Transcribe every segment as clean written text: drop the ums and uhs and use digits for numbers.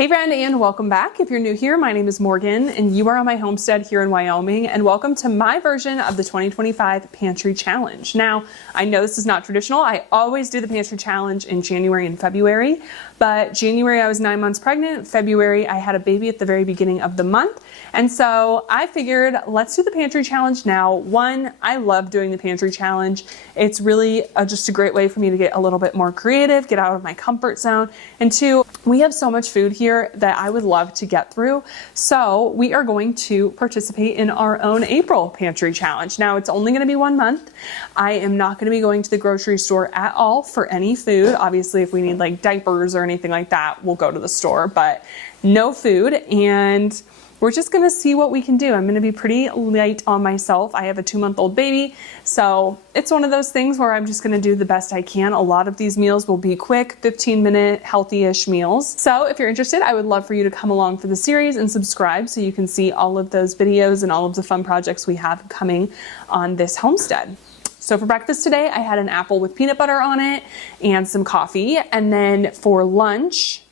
Hey friend, and welcome back. If you're new here, my name is Morgan and you are on my homestead here in Wyoming, and welcome to my version of the 2025 Pantry Challenge. Now, I know this is not traditional. I always do the Pantry Challenge in January and February, but January I was 9 months pregnant, February I had a baby at the very beginning of the month, and so I figured let's do the Pantry Challenge now. One, I love doing the Pantry Challenge. It's really just a great way for me to get a little bit more creative, get out of my comfort zone, and two, we have so much food here that I would love to get through. So we are going to participate in our own April Pantry Challenge. Now it's only going to be 1 month. I am not going to be going to the grocery store at all for any food. Obviously, if we need like diapers or anything like that, we'll go to the store, but no food. And we're just gonna see what we can do. I'm gonna be pretty light on myself. I have a 2-month-old baby, so it's one of those things where I'm just gonna do the best I can. A lot of these meals will be quick, 15-minute, healthy-ish meals. So if you're interested, I would love for you to come along for the series and subscribe so you can see all of those videos and all of the fun projects we have coming on this homestead. So for breakfast today, I had an apple with peanut butter on it and some coffee. And then for lunch,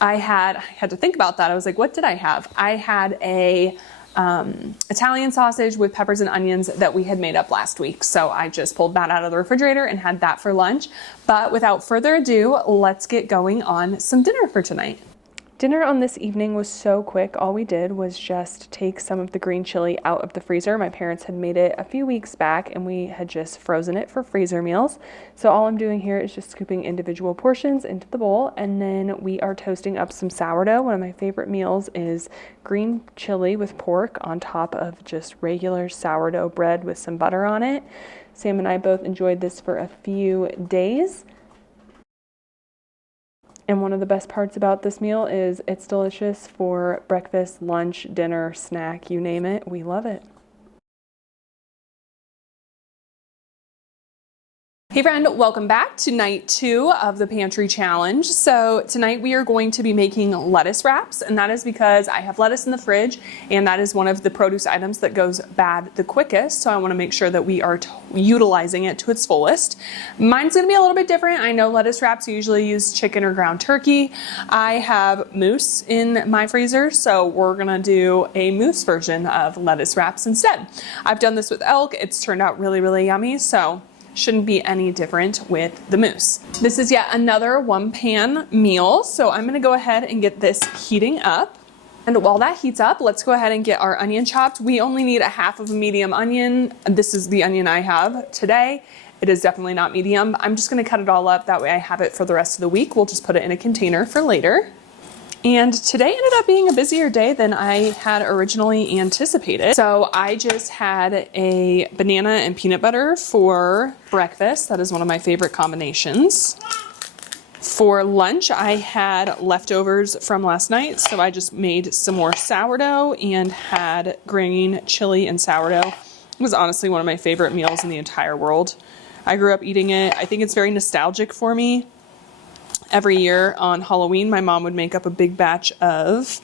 I had to think about that. I was like, what did I have? I had a Italian sausage with peppers and onions that we had made up last week. So I just pulled that out of the refrigerator and had that for lunch. But without further ado, let's get going on some dinner for tonight. Dinner on this evening was so quick. All we did was just take some of the green chili out of the freezer. My parents had made it a few weeks back and we had just frozen it for freezer meals. So all I'm doing here is just scooping individual portions into the bowl, and then we are toasting up some sourdough. One of my favorite meals is green chili with pork on top of just regular sourdough bread with some butter on it. Sam and I both enjoyed this for a few days. And one of the best parts about this meal is it's delicious for breakfast, lunch, dinner, snack, you name it. We love it. Hey friend, welcome back to night 2 of the Pantry Challenge. So tonight we are going to be making lettuce wraps, and that is because I have lettuce in the fridge and that is one of the produce items that goes bad the quickest. So I want to make sure that we are utilizing it to its fullest. Mine's going to be a little bit different. I know lettuce wraps usually use chicken or ground turkey. I have moose in my freezer, so we're going to do a moose version of lettuce wraps instead. I've done this with elk. It's turned out really, really yummy. So shouldn't be any different with the moose. This is yet another 1-pan meal, so I'm gonna go ahead and get this heating up. And while that heats up, let's go ahead and get our onion chopped. We only need a half of a medium onion. This is the onion I have today. It is definitely not medium. I'm just gonna cut it all up. That way I have it for the rest of the week. We'll just put it in a container for later. And today ended up being a busier day than I had originally anticipated. So I just had a banana and peanut butter for breakfast. That is one of my favorite combinations. For lunch, I had leftovers from last night, so I just made some more sourdough and had green chili and sourdough. It was honestly one of my favorite meals in the entire world. I grew up eating it. I think it's very nostalgic for me. Every year on Halloween, my mom would make up a big batch of,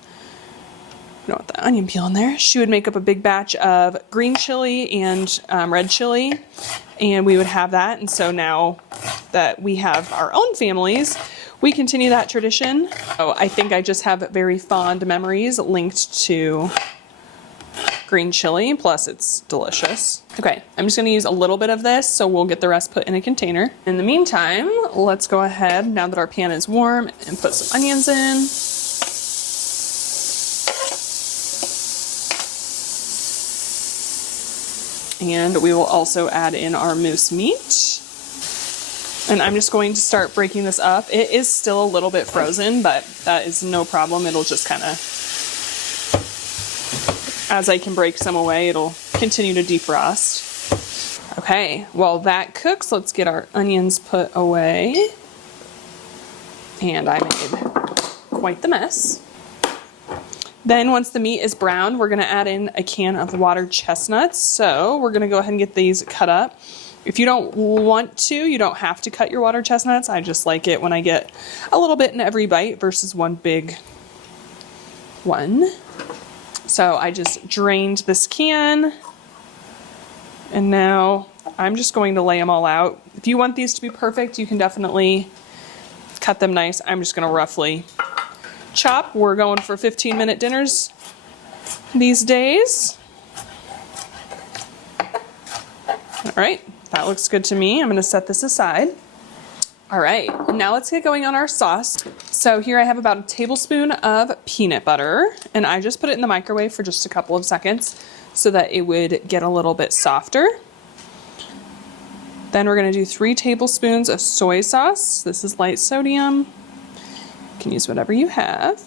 you know, the onion peel in there. She would make up a big batch of green chili and red chili, and we would have that. And so now that we have our own families, we continue that tradition. So I think I just have very fond memories linked to green chili, plus it's delicious. Okay, I'm just gonna use a little bit of this, so we'll get the rest put in a container. In the meantime, let's go ahead, now that our pan is warm, and put some onions in. And we will also add in our moose meat. And I'm just going to start breaking this up. It is still a little bit frozen, but that is no problem. It'll just kind of, as I can break some away, it'll continue to defrost. Okay, while that cooks, let's get our onions put away. And I made quite the mess. Then once the meat is browned, we're gonna add in a can of watered chestnuts. So we're gonna go ahead and get these cut up. If you don't want to, you don't have to cut your watered chestnuts. I just like it when I get a little bit in every bite versus one big one. So I just drained this can, and now I'm just going to lay them all out. If you want these to be perfect, you can definitely cut them nice. I'm just gonna roughly chop. We're going for 15-minute dinners these days. All right, that looks good to me. I'm gonna set this aside. All right, now let's get going on our sauce. So here I have about a tablespoon of peanut butter, and I just put it in the microwave for just a couple of seconds so that it would get a little bit softer. Then we're gonna do 3 tablespoons of soy sauce. This is light sodium. You can use whatever you have.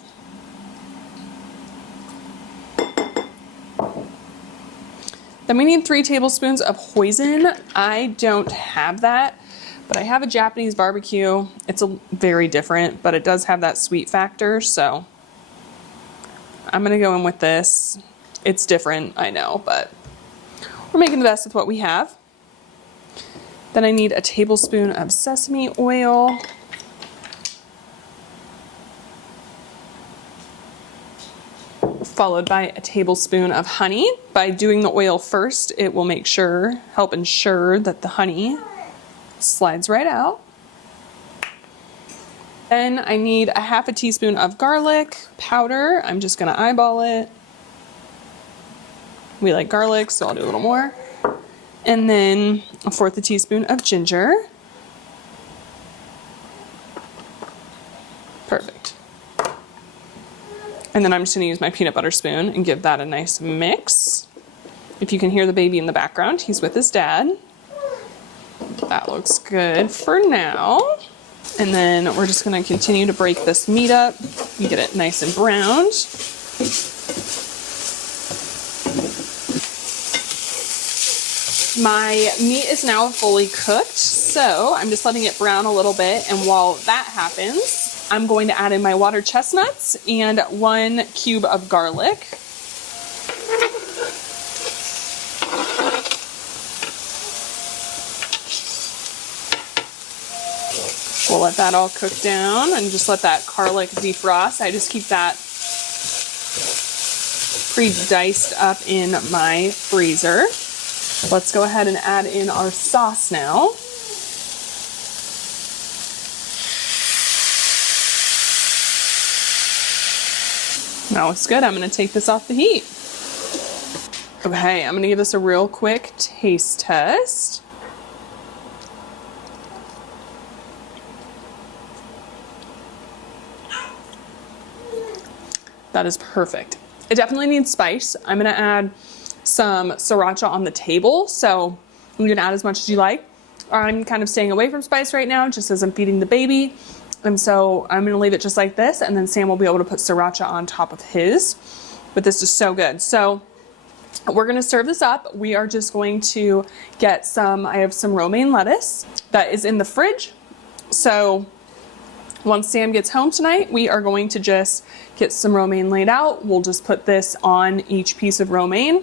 Then we need 3 tablespoons of hoisin. I don't have that, but I have a Japanese barbecue. It's very different, but it does have that sweet factor, so I'm gonna go in with this. It's different, I know, but we're making the best with what we have. Then I need a tablespoon of sesame oil. Followed by a tablespoon of honey. By doing the oil first, it will help ensure that the honey slides right out. Then I need a half a teaspoon of garlic powder. I'm just gonna eyeball it. We like garlic, so I'll do a little more. And then 1/4 teaspoon of ginger. Perfect. And then I'm just gonna use my peanut butter spoon and give that a nice mix. If you can hear the baby in the background, he's with his dad. That looks good for now. And then we're just gonna continue to break this meat up and get it nice and browned. My meat is now fully cooked, so I'm just letting it brown a little bit, and while that happens, I'm going to add in my water chestnuts and 1 cube of garlic. We'll let that all cook down and just let that garlic defrost. I just keep that pre-diced up in my freezer. Let's go ahead and add in our sauce now. That looks good. I'm going to take this off the heat. Okay, I'm going to give this a real quick taste test. That is perfect. It definitely needs spice. I'm going to add some sriracha on the table, so you can add as much as you like. I'm kind of staying away from spice right now just as I'm feeding the baby, and so I'm going to leave it just like this, and then Sam will be able to put sriracha on top of his. But this is so good. So we're going to serve this up. We are just going to get I have some romaine lettuce that is in the fridge, so once Sam gets home tonight, we are going to just get some romaine laid out. We'll just put this on each piece of romaine.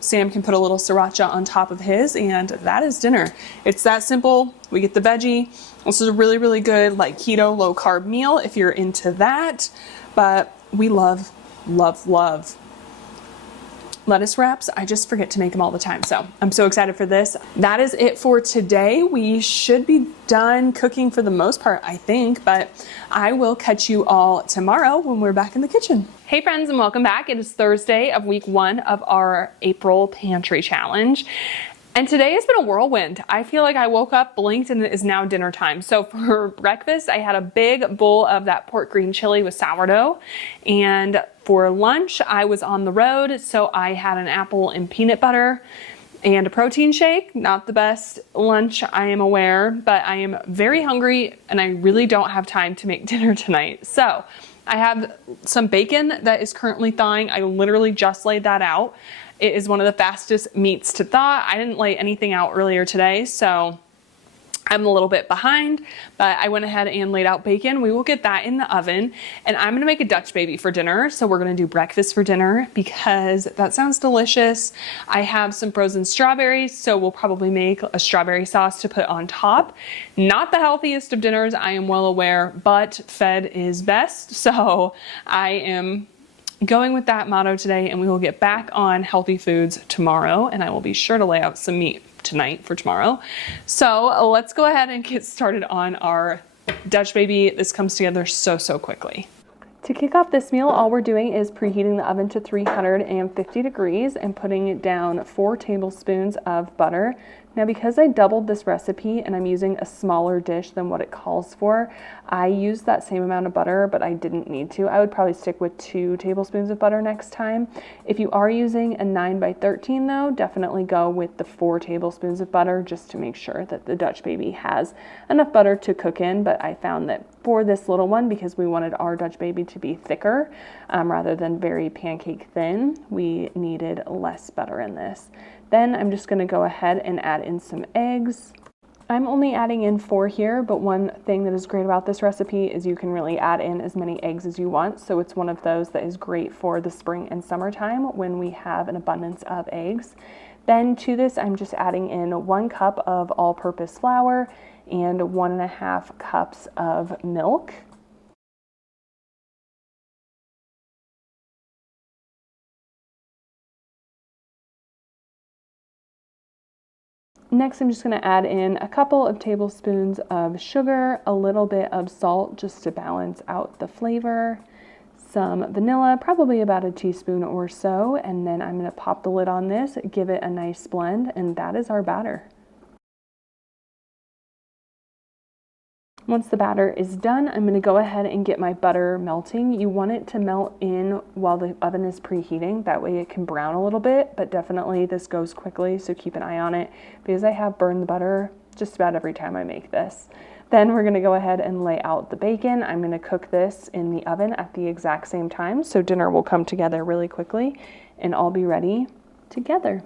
Sam can put a little sriracha on top of his, and that is dinner. It's that simple. We get the veggie. This is a really, really good like keto, low carb meal if you're into that. But we love, love, love lettuce wraps. I just forget to make them all the time. So I'm so excited for this. That is it for today. We should be done cooking for the most part, I think, but I will catch you all tomorrow when we're back in the kitchen. Hey friends, and welcome back. It is Thursday of week 1 of our April Pantry Challenge. And today has been a whirlwind. I feel like I woke up, blinked, and it is now dinner time. So for breakfast, I had a big bowl of that pork green chili with sourdough. And for lunch, I was on the road, so I had an apple and peanut butter and a protein shake. Not the best lunch, I am aware, but I am very hungry and I really don't have time to make dinner tonight. So I have some bacon that is currently thawing. I literally just laid that out. It is one of the fastest meats to thaw. I didn't lay anything out earlier today, so I'm a little bit behind, but I went ahead and laid out bacon. We will get that in the oven, and I'm gonna make a Dutch baby for dinner. So we're gonna do breakfast for dinner because that sounds delicious. I have some frozen strawberries, so we'll probably make a strawberry sauce to put on top. Not the healthiest of dinners, I am well aware, but fed is best. So I am going with that motto today, and we will get back on healthy foods tomorrow, and I will be sure to lay out some meat tonight for tomorrow. So let's go ahead and get started on our Dutch Baby, this comes together so, so quickly. To kick off this meal, all we're doing is preheating the oven to 350 degrees and putting down 4 tablespoons of butter. Now, because I doubled this recipe and I'm using a smaller dish than what it calls for, I used that same amount of butter, but I didn't need to. I would probably stick with 2 tablespoons of butter next time. If you are using a 9x13 though, definitely go with the 4 tablespoons of butter just to make sure that the Dutch Baby has enough butter to cook in. But I found that for this little one, because we wanted our Dutch Baby to be thicker rather than very pancake thin, we needed less butter in this. Then I'm just going to go ahead and add in some eggs. I'm only adding in 4 here, but one thing that is great about this recipe is you can really add in as many eggs as you want. So it's one of those that is great for the spring and summertime when we have an abundance of eggs. Then to this, I'm just adding in 1 cup of all-purpose flour and 1.5 cups of milk. Next, I'm just going to add in a couple of tablespoons of sugar, a little bit of salt just to balance out the flavor, some vanilla, probably about a teaspoon or so, and then I'm going to pop the lid on this, give it a nice blend, and that is our batter. Once the batter is done, I'm going to go ahead and get my butter melting. You want it to melt in while the oven is preheating. That way it can brown a little bit, but definitely this goes quickly, so keep an eye on it because I have burned the butter just about every time I make this. Then we're going to go ahead and lay out the bacon. I'm going to cook this in the oven at the exact same time, so dinner will come together really quickly and all be ready together.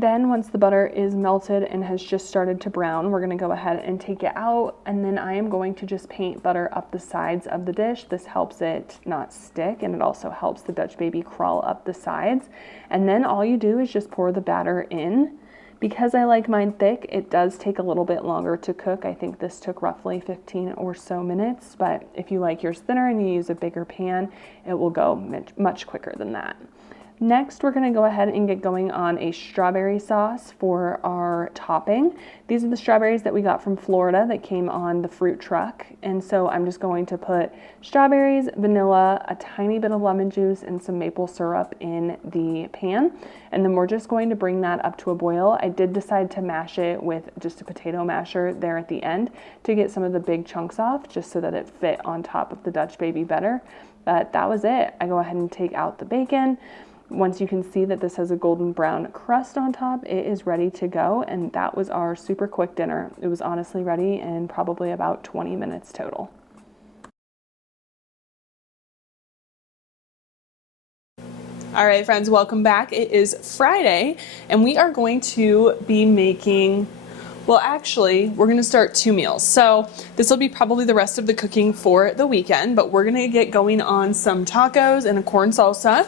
Then once the butter is melted and has just started to brown, we're going to go ahead and take it out, and then I am going to just paint butter up the sides of the dish. This helps it not stick, and it also helps the Dutch Baby crawl up the sides. And then all you do is just pour the batter in. Because I like mine thick, it does take a little bit longer to cook. I think this took roughly 15 or so minutes, but if you like yours thinner and you use a bigger pan, it will go much quicker than that. Next, we're going to go ahead and get going on a strawberry sauce for our topping. These are the strawberries that we got from Florida that came on the fruit truck. And so I'm just going to put strawberries, vanilla, a tiny bit of lemon juice, and some maple syrup in the pan. And then we're just going to bring that up to a boil. I did decide to mash it with just a potato masher there at the end to get some of the big chunks off, just so that it fit on top of the Dutch Baby better. But that was it. I go ahead and take out the bacon. Once you can see that this has a golden brown crust on top, it is ready to go, and that was our super quick dinner. It was honestly ready in probably about 20 minutes total. All right, friends, welcome back. It is Friday, and we are going to be making, well, actually, we're going to start 2 meals. So this will be probably the rest of the cooking for the weekend, but we're going to get going on some tacos and a corn salsa.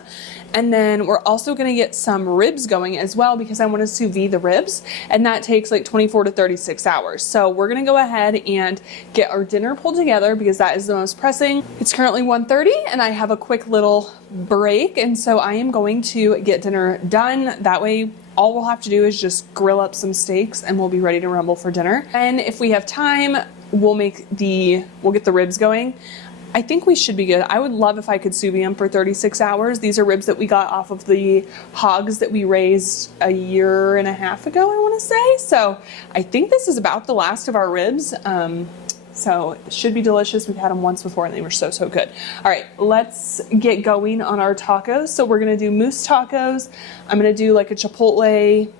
And then we're also going to get some ribs going as well, because I want to sous vide the ribs, and that takes like 24 to 36 hours. So we're going to go ahead and get our dinner pulled together because that is the most pressing. It's currently 1:30 and I have a quick little break, and so I am going to get dinner done. That way all we'll have to do is just grill up some steaks and we'll be ready to rumble for dinner. And if we have time, we'll get the ribs going. I think we should be good. I would love if I could sous vide them for 36 hours. These are ribs that we got off of the hogs that we raised a year and a half ago, I want to say. So I think this is about the last of our ribs. So it should be delicious. We've had them once before and they were so, so good. All right, let's get going on our tacos. So we're going to do moose tacos. I'm going to do like a chipotle,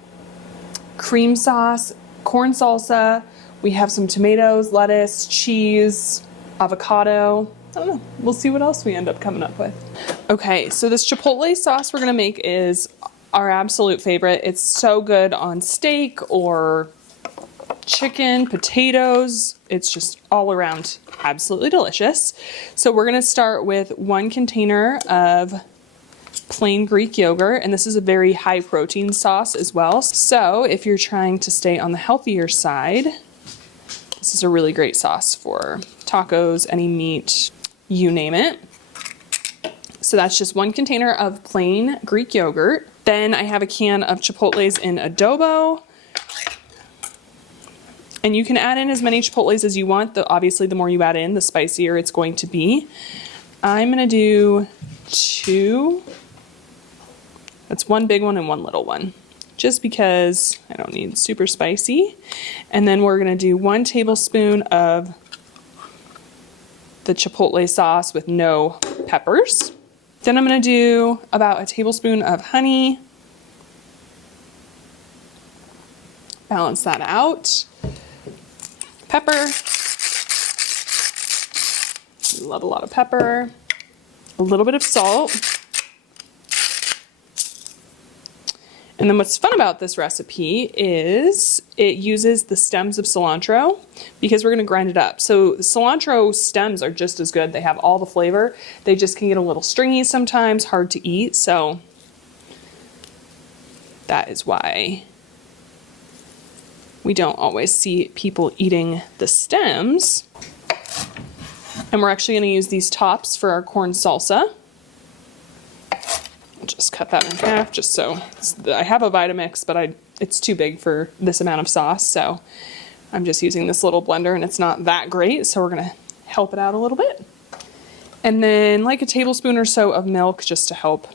cream sauce, corn salsa. We have some tomatoes, lettuce, cheese, avocado. I don't know. We'll see what else we end up coming up with. Okay, so this chipotle sauce we're going to make is our absolute favorite. It's so good on steak or chicken, potatoes. It's just all around absolutely delicious. So we're going to start with 1 container of plain Greek yogurt, and this is a very high protein sauce as well. So if you're trying to stay on the healthier side, this is a really great sauce for tacos, any meat, you name it. So that's just 1 container of plain Greek yogurt. Then I have a can of chipotles in adobo. And you can add in as many chipotles as you want. Obviously, the more you add in, the spicier it's going to be. I'm gonna do 2. That's 1 big one and 1 little one, just because I don't need super spicy. And then we're gonna do 1 tablespoon of the chipotle sauce with no peppers. Then I'm gonna do about a tablespoon of honey. Balance that out. Pepper. Love a lot of pepper. A little bit of salt. And then what's fun about this recipe is it uses the stems of cilantro because we're gonna grind it up. So cilantro stems are just as good. They have all the flavor. They just can get a little stringy sometimes, hard to eat. So that is why we don't always see people eating the stems. And we're actually gonna use these tops for our corn salsa. Just cut that in half just so I have a Vitamix, but it's too big for this amount of sauce. So I'm just using this little blender and it's not that great. So we're gonna help it out a little bit. And then like a tablespoon or so of milk just to help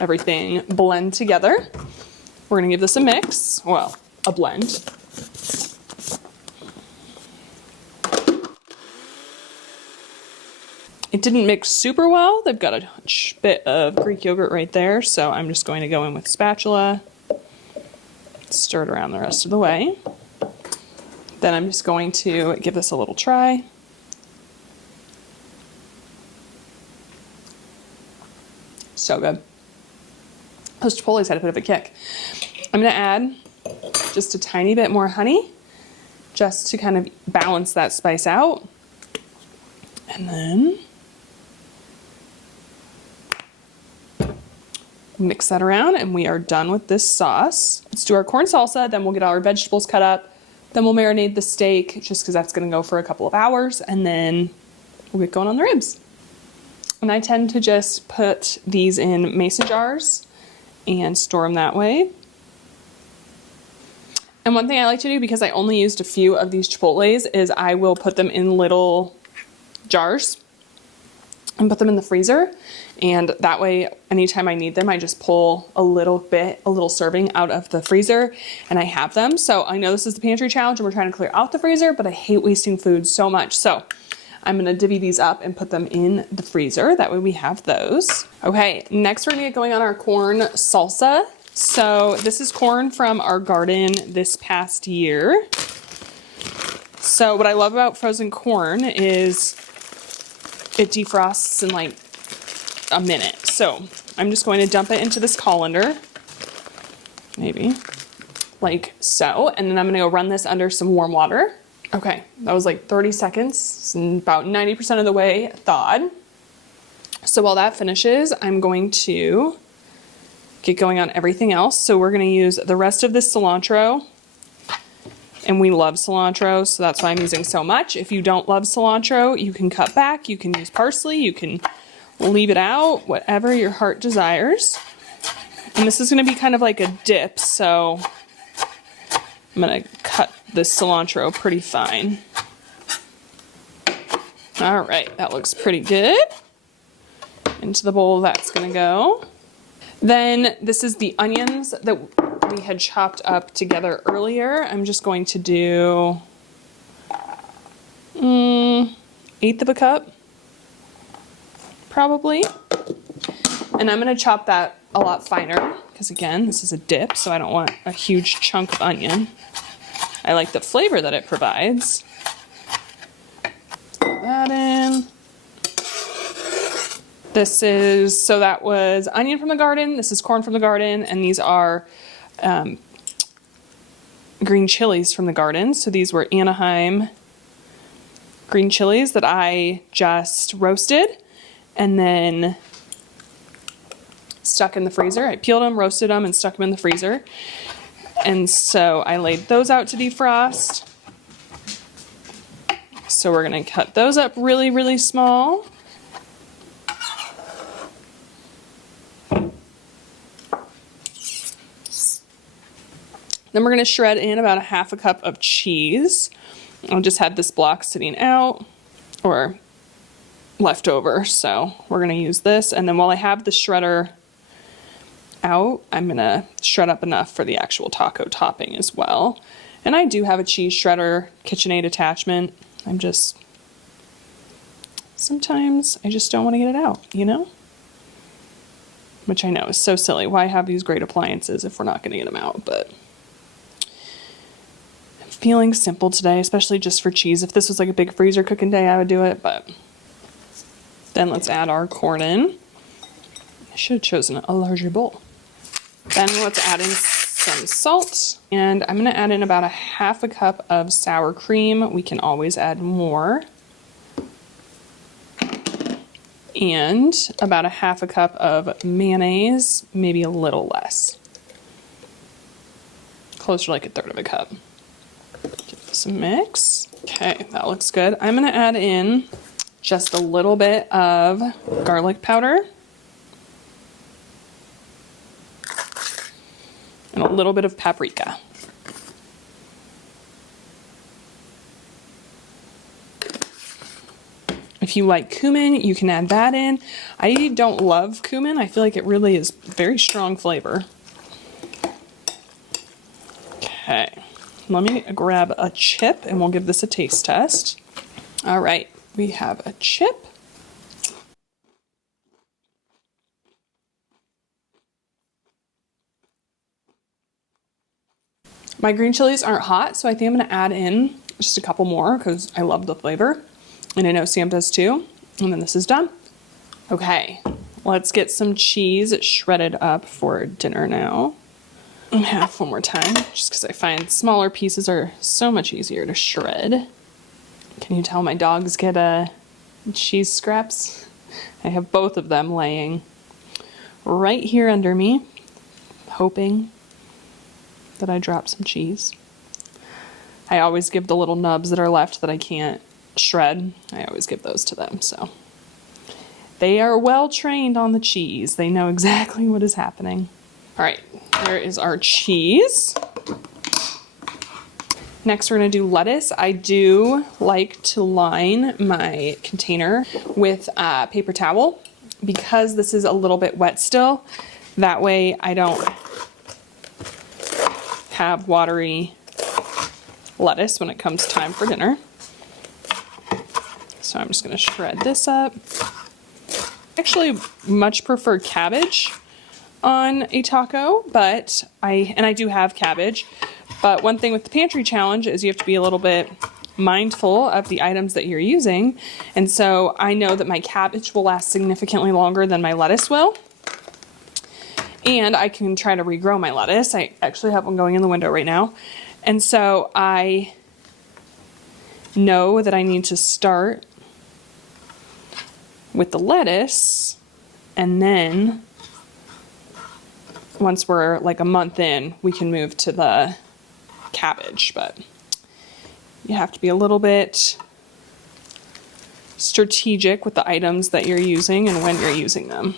everything blend together. We're gonna give this a mix, well, a blend. It didn't mix super well. They've got a bit of Greek yogurt right there, so I'm just going to go in with spatula, stir it around the rest of the way. Then I'm just going to give this a little try. So good. Those chipotles had a bit of a kick. I'm gonna add just a tiny bit more honey, just to kind of balance that spice out. And then mix that around and we are done with this sauce. Let's do our corn salsa, then we'll get all our vegetables cut up, then we'll marinate the steak just because that's gonna go for a couple of hours, and then we'll get going on the ribs. And I tend to just put these in mason jars and store them that way. And one thing I like to do, because I only used a few of these chipotles, is I will put them in little jars and put them in the freezer. And that way, anytime I need them, I just pull a little serving out of the freezer and I have them. So I know this is the pantry challenge and we're trying to clear out the freezer, but I hate wasting food so much. So I'm gonna divvy these up and put them in the freezer. That way we have those. Okay, next we're gonna get going on our corn salsa. So this is corn from our garden this past year. So what I love about frozen corn is it defrosts in like a minute. So I'm just going to dump it into this colander, maybe like so. And then I'm gonna go run this under some warm water. Okay, that was like 30 seconds, about 90% of the way thawed. So while that finishes, I'm going to get going on everything else. So we're gonna use the rest of this cilantro, and we love cilantro, so that's why I'm using so much. If you don't love cilantro, you can cut back, you can use parsley, you can leave it out, whatever your heart desires. And this is gonna be kind of like a dip, so I'm gonna cut this cilantro pretty fine. All right, that looks pretty good. Into the bowl that's gonna go. Then this is the onions that we had chopped up together earlier. I'm just going to do 1/8 of a cup, probably. And I'm gonna chop that a lot finer because again, this is a dip, so I don't want a huge chunk of onion. I like the flavor that it provides. Throw that in. So that was onion from the garden, this is corn from the garden, and these are green chilies from the garden. So these were Anaheim green chilies that I just roasted and then stuck in the freezer. I peeled them, roasted them, and stuck them in the freezer. And so I laid those out to defrost. So we're gonna cut those up really, really small. Then we're going to shred in about a half a cup of cheese. I just had this block sitting out or left over, so we're going to use this. And then while I have the shredder out, I'm going to shred up enough for the actual taco topping as well. And I do have a cheese shredder KitchenAid attachment. Sometimes I just don't want to get it out, you know? Which I know is so silly. Why have these great appliances if we're not going to get them out? But I'm feeling simple today, especially just for cheese. If this was like a big freezer cooking day, I would do it, but then let's add our corn in. I should have chosen a larger bowl. Then let's add in some salt, and I'm going to add in about a half a cup of sour cream. We can always add more. And about a half a cup of mayonnaise, maybe a little less. Closer to like a third of a cup. Give this a mix. Okay, that looks good. I'm going to add in just a little bit of garlic powder. And a little bit of paprika. If you like cumin, you can add that in. I don't love cumin. I feel like it really is very strong flavor. Okay, let me grab a chip and we'll give this a taste test. All right, we have a chip. My green chilies aren't hot, so I think I'm gonna add in just a couple more because I love the flavor. And I know Sam does too. And then this is done. Okay, let's get some cheese shredded up for dinner now. And half one more time, just because I find smaller pieces are so much easier to shred. Can you tell my dogs get cheese scraps? I have both of them laying right here under me, hoping that I drop some cheese. I always give the little nubs that are left that I can't shred. I always give those to them, so they are well trained on the cheese. They know exactly what is happening. All right, there is our cheese. Next, we're gonna do lettuce. I do like to line my container with a paper towel because this is a little bit wet still. That way I don't have watery lettuce when it comes time for dinner. So I'm just going to shred this up. I actually much prefer cabbage on a taco, but I do have cabbage. But one thing with the pantry challenge is you have to be a little bit mindful of the items that you're using. And so I know that my cabbage will last significantly longer than my lettuce will. And I can try to regrow my lettuce. I actually have one going in the window right now. And so I know that I need to start with the lettuce, and then once we're like a month in, we can move to the cabbage. But you have to be a little bit strategic with the items that you're using and when you're using them.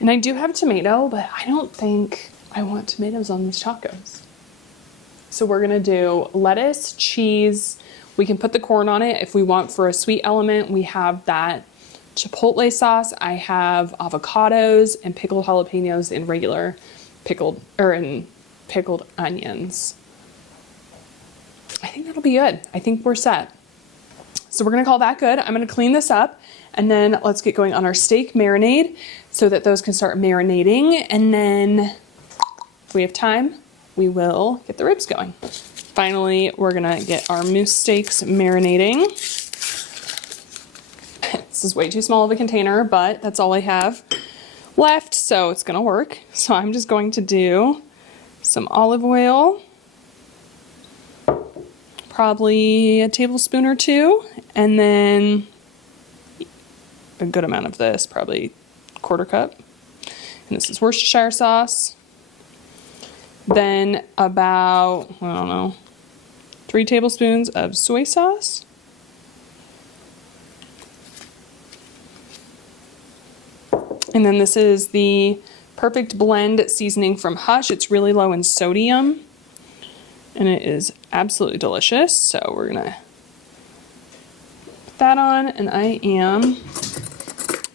And I do have tomato, but I don't think I want tomatoes on these tacos. So we're gonna do lettuce, cheese. We can put the corn on it if we want for a sweet element. We have that chipotle sauce. I have avocados and pickled jalapenos in regular pickled onions. I think that'll be good. I think we're set. So we're gonna call that good. I'm gonna clean this up and then let's get going on our steak marinade so that those can start marinating. And then if we have time, we will get the ribs going. Finally, we're gonna get our moose steaks marinating. This is way too small of a container, but that's all I have left, so it's gonna work. So I'm just going to do some olive oil, probably a tablespoon or two, and then a good amount of this, probably a quarter cup. And this is Worcestershire sauce. Then about, I don't know, 3 tablespoons of soy sauce. And then this is the Perfect Blend seasoning from Hush. It's really low in sodium and it is absolutely delicious. So we're gonna put that on, and I am,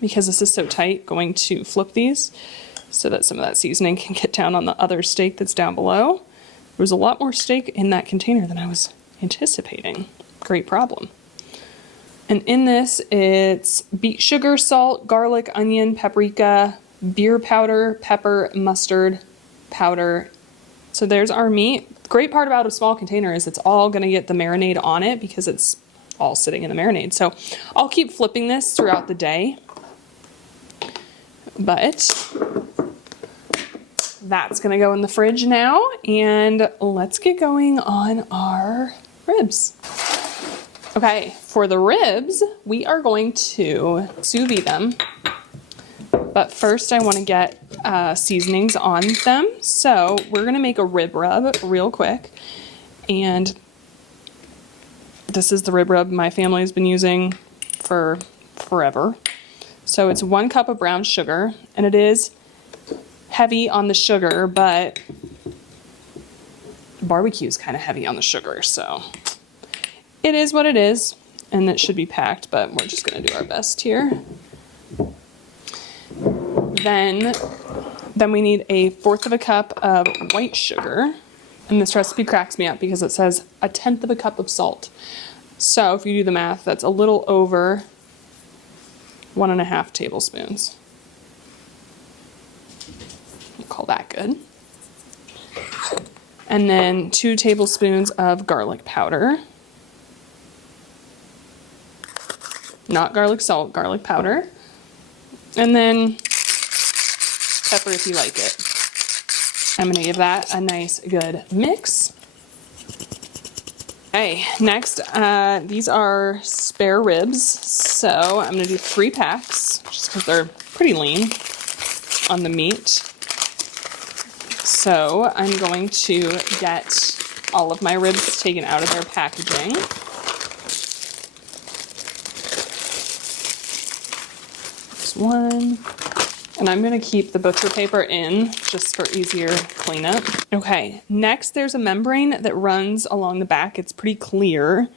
because this is so tight, going to flip these so that some of that seasoning can get down on the other steak that's down below. There was a lot more steak in that container than I was anticipating. Great problem. And in this, it's beet sugar, salt, garlic, onion, paprika, beer powder, pepper, mustard powder. So there's our meat. The great part about a small container is it's all gonna get the marinade on it because it's all sitting in the marinade. So I'll keep flipping this throughout the day. But that's gonna go in the fridge now, and let's get going on our ribs. Okay, for the ribs, we are going to sous vide them. But first I wanna get seasonings on them. So we're gonna make a rib rub real quick. And this is the rib rub my family has been using for forever. So it's 1 cup of brown sugar, and it is heavy on the sugar, but barbecue is kind of heavy on the sugar, so it is what it is, and it should be packed, but we're just gonna do our best here. Then we need 1/4 cup of white sugar, and this recipe cracks me up because it says 1/10 cup of salt. So if you do the math, that's a little over 1.5 tablespoons. We'll call that good. And then 2 tablespoons of garlic powder. Not garlic salt, garlic powder. And then pepper if you like it. I'm gonna give that a nice good mix. Okay, next, these are spare ribs. So I'm gonna do 3 packs, just because they're pretty lean on the meat. So I'm going to get all of my ribs taken out of their packaging. There's 1. And I'm gonna keep the butcher paper in just for easier cleanup. Okay, next there's a membrane that runs along the back. It's pretty clear,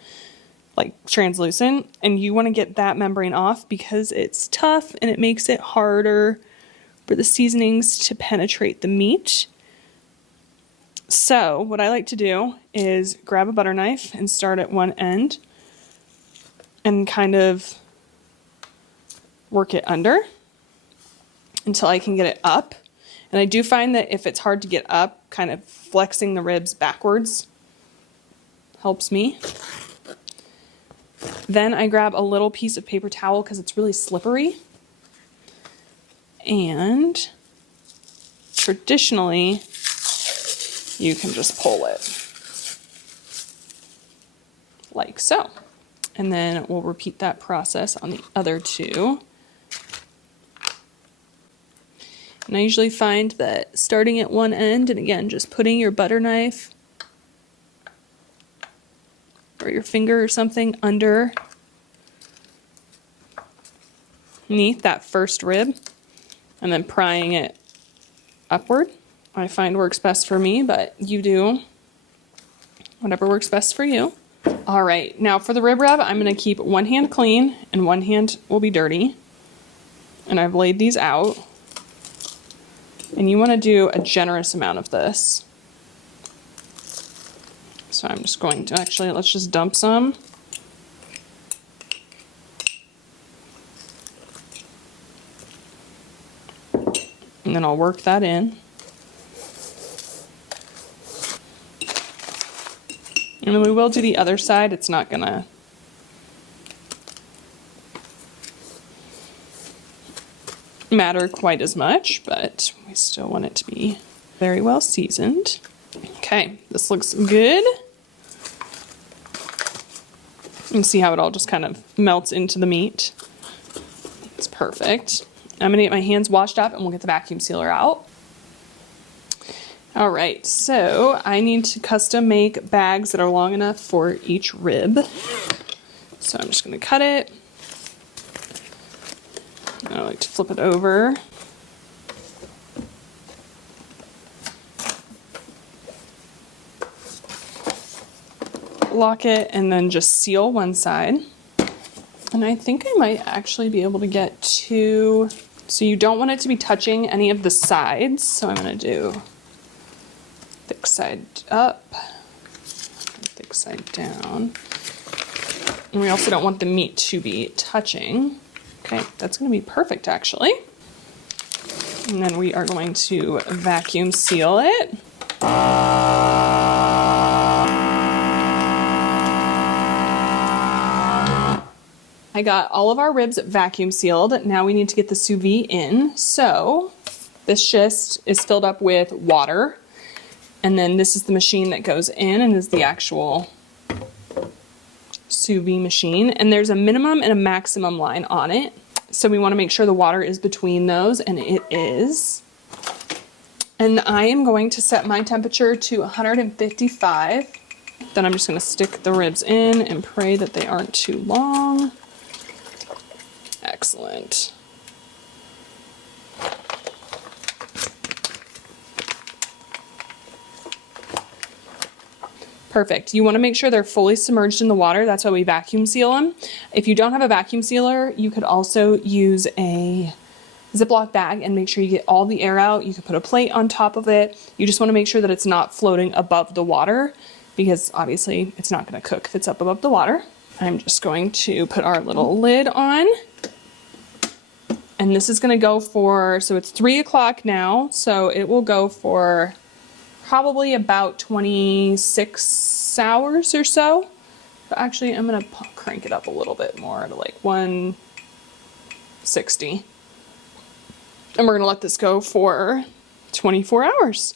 like translucent, and you wanna get that membrane off because it's tough and it makes it harder for the seasonings to penetrate the meat. So what I like to do is grab a butter knife and start at one end and kind of work it under until I can get it up. And I do find that if it's hard to get up, kind of flexing the ribs backwards helps me. Then I grab a little piece of paper towel because it's really slippery. And traditionally, you can just pull it like so. And then we'll repeat that process on the other 2. And I usually find that starting at one end, and again, just putting your butter knife or your finger or something underneath that first rib, and then prying it upward, I find works best for me, but you do whatever works best for you. All right, now for the rib rub, I'm gonna keep one hand clean and one hand will be dirty. And I've laid these out. And you wanna do a generous amount of this. So I'm just going to actually, let's just dump some. And then I'll work that in. And then we will do the other side. It's not gonna matter quite as much, but we still want it to be very well seasoned. Okay, this looks good. You can see how it all just kind of melts into the meat. It's perfect. I'm gonna get my hands washed up and we'll get the vacuum sealer out. All right, so I need to custom make bags that are long enough for each rib. So I'm just gonna cut it. I like to flip it over. Lock it and then just seal one side. And I think I might actually be able to get two. So you don't want it to be touching any of the sides. So I'm going to do thick side up, thick side down. And we also don't want the meat to be touching. Okay, that's going to be perfect actually. And then we are going to vacuum seal it. I got all of our ribs vacuum sealed. Now we need to get the sous vide in. So this just is filled up with water. And then this is the machine that goes in and is the actual sous vide machine. And there's a minimum and a maximum line on it. So we want to make sure the water is between those, and it is. And I am going to set my temperature to 155. Then I'm just going to stick the ribs in and pray that they aren't too long. Excellent. Perfect. You want to make sure they're fully submerged in the water. That's why we vacuum seal them. If you don't have a vacuum sealer, you could also use a Ziploc bag and make sure you get all the air out. You could put a plate on top of it. You just want to make sure that it's not floating above the water, because obviously it's not going to cook if it's up above the water. I'm just going to put our little lid on. And this is going to go for, so it's 3 o'clock now, so it will go for probably about 26 hours or so. But actually, I'm going to crank it up a little bit more to like 160. And we're going to let this go for 24 hours.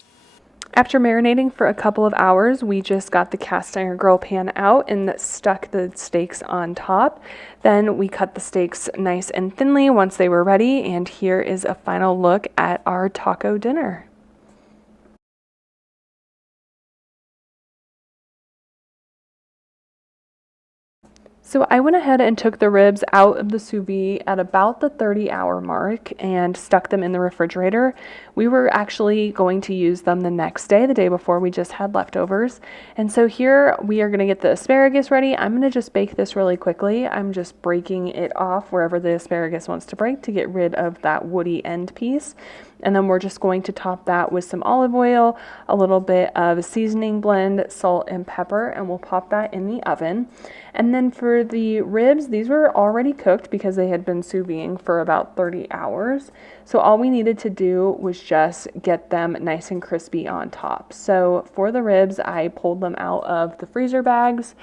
After marinating for a couple of hours, we just got the cast iron grill pan out and stuck the steaks on top. Then we cut the steaks nice and thinly once they were ready, and here is a final look at our taco dinner. So I went ahead and took the ribs out of the sous vide at about the 30-hour mark and stuck them in the refrigerator. We were actually going to use them the next day, the day before. We just had leftovers. And so here we are going to get the asparagus ready. I'm going to just bake this really quickly. I'm just breaking it off wherever the asparagus wants to break to get rid of that woody end piece. And then we're just going to top that with some olive oil, a little bit of a seasoning blend, salt and pepper, and we'll pop that in the oven. And then for the ribs, these were already cooked because they had been sous videing for about 30 hours. So all we needed to do was just get them nice and crispy on top. So for the ribs, I pulled them out of the freezer bags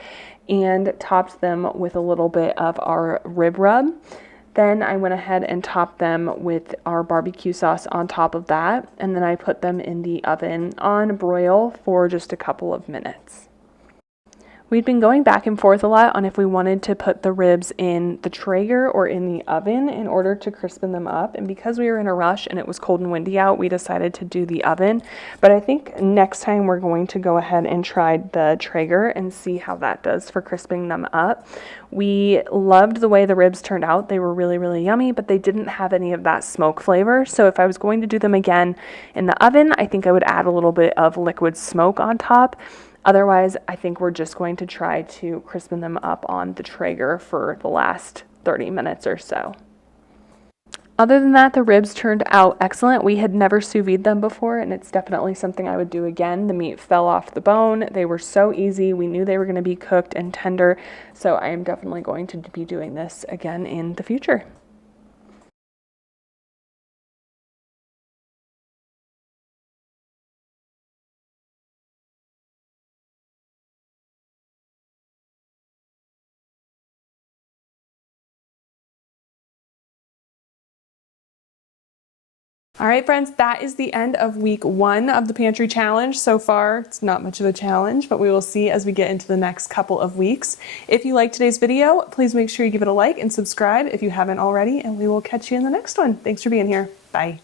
and topped them with a little bit of our rib rub. Then I went ahead and topped them with our barbecue sauce on top of that, and then I put them in the oven on broil for just a couple of minutes. We'd been going back and forth a lot on if we wanted to put the ribs in the Traeger or in the oven in order to crispen them up. And because we were in a rush and it was cold and windy out, we decided to do the oven. But I think next time we're going to go ahead and try the Traeger and see how that does for crisping them up. We loved the way the ribs turned out. They were really, really yummy, but they didn't have any of that smoke flavor. So if I was going to do them again in the oven, I think I would add a little bit of liquid smoke on top. Otherwise, I think we're just going to try to crispen them up on the Traeger for the last 30 minutes or so. Other than that, the ribs turned out excellent. We had never sous vide them before, and it's definitely something I would do again. The meat fell off the bone. They were so easy. We knew they were going to be cooked and tender, so I am definitely going to be doing this again in the future. All right, friends, that is the end of week 1 of the Pantry Challenge. So far, it's not much of a challenge, but we will see as we get into the next couple of weeks. If you liked today's video, please make sure you give it a like and subscribe if you haven't already, and we will catch you in the next one. Thanks for being here. Bye.